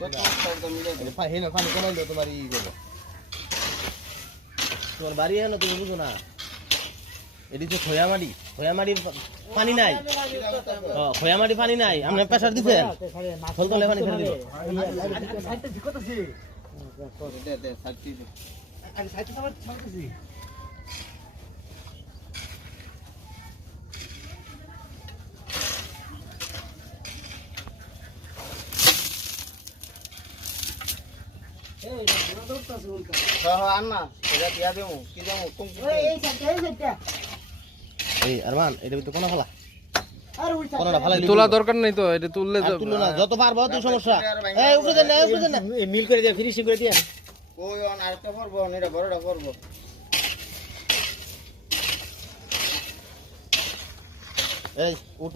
পানি কমাইলো তোমার ই করবো তোমার বাড়ি না তুমি বুঝো না এটি তো খোয়ামাটির পানি নাই খোয়ামাটি পানি নাই আমরা প্রেসার দিচ্ছেন ফল তলে পানি ফেলে দিব তোলা দরকার নেই তো, এটা তুললে যত পারবো তো সমস্যা মিল করে দিয়ে ফিনিশিং করে দিয়ে আরেকটা করবো এটা বড়টা করবো এই উঠ